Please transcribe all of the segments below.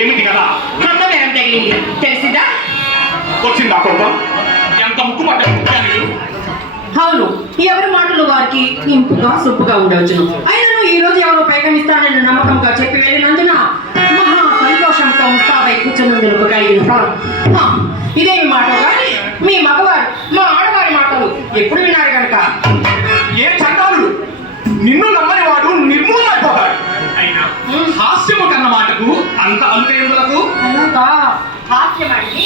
ఏమిటి కదా కొత్త బేరం తగిలింది తెలిసిందా? వచ్చిందా కోపం? ఎంత ముక్కుపడ్డ ముఖ్యాన్ని అవును, ఎవరి మాటలు వారికి ఇంపుగా సొప్పుగా ఉండవచ్చును. అయినను ఈ రోజు ఎవరు పైకమిస్తానని నమ్మకంగా చెప్పి వెళ్ళినందున మహా సంతోషంతో ముస్తాబై కూర్చున్నందుకు కలిగిన ఇదేమి మాట కానీ మీ మగవారు మా ఆడవారి మాటలు ఎప్పుడు విన్నారు కనుక ఏ చండాలుడు నిన్ను నమ్మని వాడు నిర్మూలమైపోతాడు. అయినా హాస్యము కన్న మాటకు అంత అల్లుకు అలాగా హాస్యమండి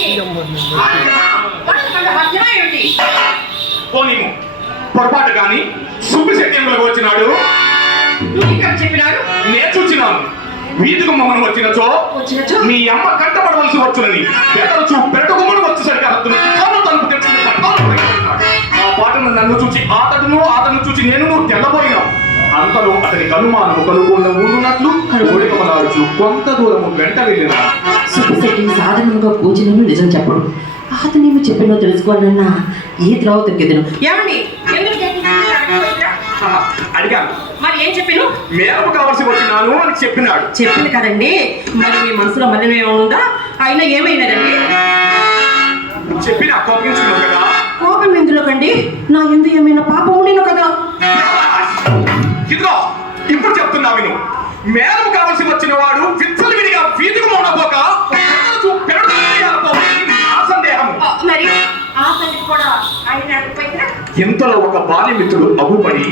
ఏమిటి? పోనీము పొరపాటు కానీ సుబ్బి శెట్టింలోకి వచ్చినాడు. చెప్పినారు నేను చూచినాను. వీధికి మమ్మల్ని వచ్చినచో మీ అమ్మ కంటపడవలసి వచ్చునని పెద్దలు పెరటగుమ్మను వచ్చేసరికి అతను తలుపు తెచ్చుకుని ఆ పాటను నన్ను చూచి అతను చూచి నేను తెల్లబోయినా అంతలో అతని కనుమానము కనుగొన్న ఊరున్నట్లు ఓడికమలాడుచు కొంత దూరము వెంట వెళ్ళిన సుబ్బశెట్టి సాధారణంగా పూజలను నిజం చెప్పడు. అతనేమి చెప్పినో తెలుసుకోవాలన్నా ఏ త్రోవ తగ్గెదను. ఏమండి అడిగాను. మరి ఏం చెప్పిను? మేరకు కావాల్సి వచ్చినాను అని చెప్పినాడు. చెప్పింది కదండి, మరి మీ మనసులో మళ్ళీ ఉందా? అయినా ఏమైనదండి? చెప్పిన కోపించుకున్నావు కదా. కోపం ఎందులో కండి? నా ఎందు ఏమైనా పాపం ఉండిను కదా. ఇదిగో ఇప్పుడు చెప్తున్నా విను. మేరకు కావాల్సి వచ్చిన వాడు విచ్చలు విడిగా వీధికి మోడపోక మరి ఆ సంగతి కూడా ఆయన ఎంతలో ఒక బాల్యమిత్రుడు అగుపడి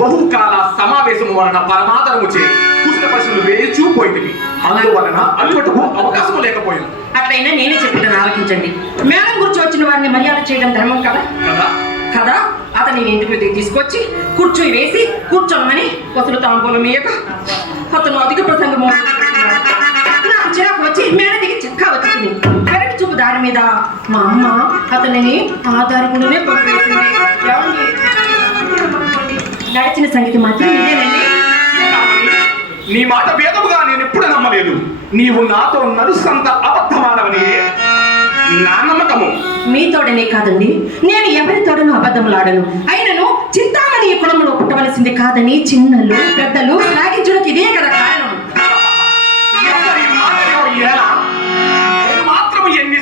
బహుకాల సమావేశం వలన పరమాదరము చే కుష్ణ ప్రశ్నలు వేచూ పోయింది. అందువలన అల్లుటకు అవకాశం లేకపోయింది. అట్లయినా నేనే చెప్పిన ఆలోచించండి. మేడం గురించి వచ్చిన వారిని మర్యాద చేయడం ధర్మం కదా కదా అతని ఇంటికి తీసుకొచ్చి కూర్చొని వేసి కూర్చోమని కొసలు తాంబూలం మీయక అతను అధిక ప్రసంగం నాకు చిరాకు వచ్చి మేడ దిగి చక్కా వచ్చింది. పెరటి చూపు దారి మీద మా అమ్మ అతనిని ఆ దారి కూడానే పంపేసింది. నడిచిన సంగతి మాత్రం ఇదేనండి. నీ మాట వేదముగా నేను ఎప్పుడు నమ్మలేదు. నీవు నాతో నడుసంత అబద్ధమానవని నా నమ్మకము. మీతోడనే కాదండి, నేను ఎవరితోడను అబద్ధములాడను. అయినను చింతామణి ఈ కులంలో పుట్టవలసింది కాదని చిన్నలు పెద్దలు సాగించడానికి ఇదే కదా కారణం. మాత్రం ఎన్ని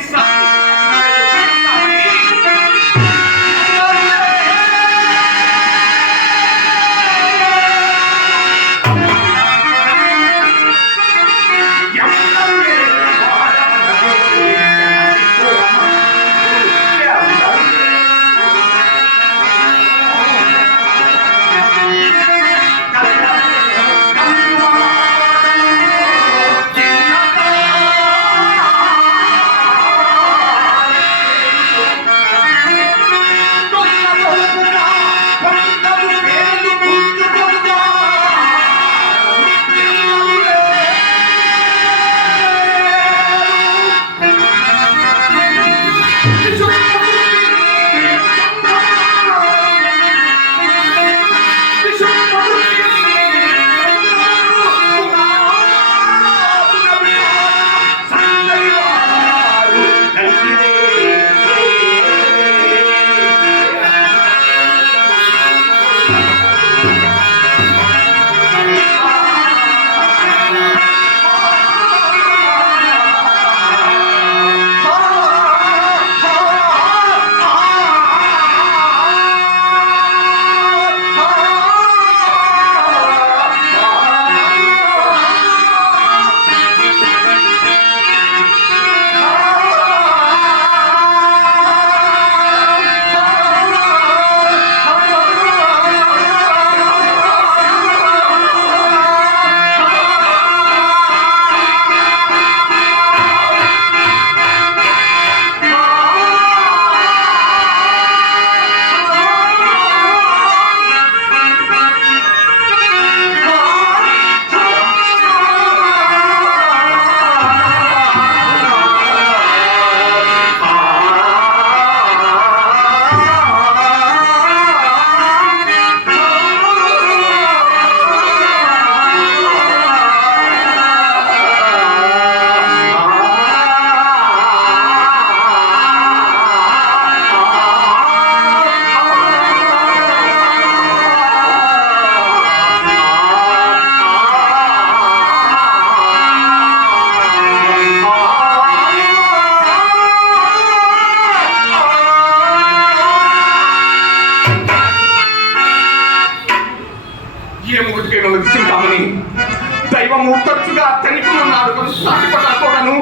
దేహము తరచుగా తనిఖీలు నాలుకను సాటిపటలతోడను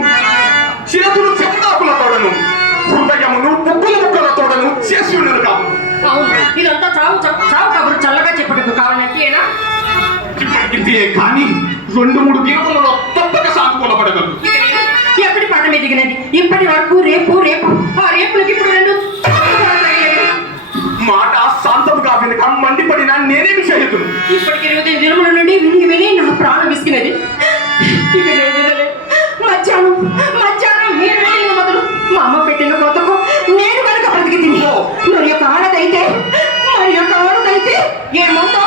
చేతులు చెమటాకులతోడను హృదయమును ముక్కలతోడను చేసి ఉన్నది కాదు. అవును, ఇదంతా చావు కబురు చల్లగా చెప్పటకు కావాలంటేనా? ఇప్పటికింతే కానీ 2-3 దినములలో తప్పక సానుకూలపడగలరు. ఎప్పటి పాట మీద దిగినది ఇప్పటి వరకు రేపు ఆ రేపులకి ఇప్పుడు 2 మాట శాంతముగా వెనుక మండిపడిన నేనేమి చేయదును. ఇప్పటికి 20 దినముల నుండి విని నా ప్రాణం విసిగినది. ఇక నేను వినలేదు. మధ్యాహ్నం మీరు వెళ్ళిన మొదలు మా అమ్మ పెట్టిన కొత్తకు నేను కనుక బ్రతికి తిని మరి యొక్క ఆడదైతే ఏ ముందో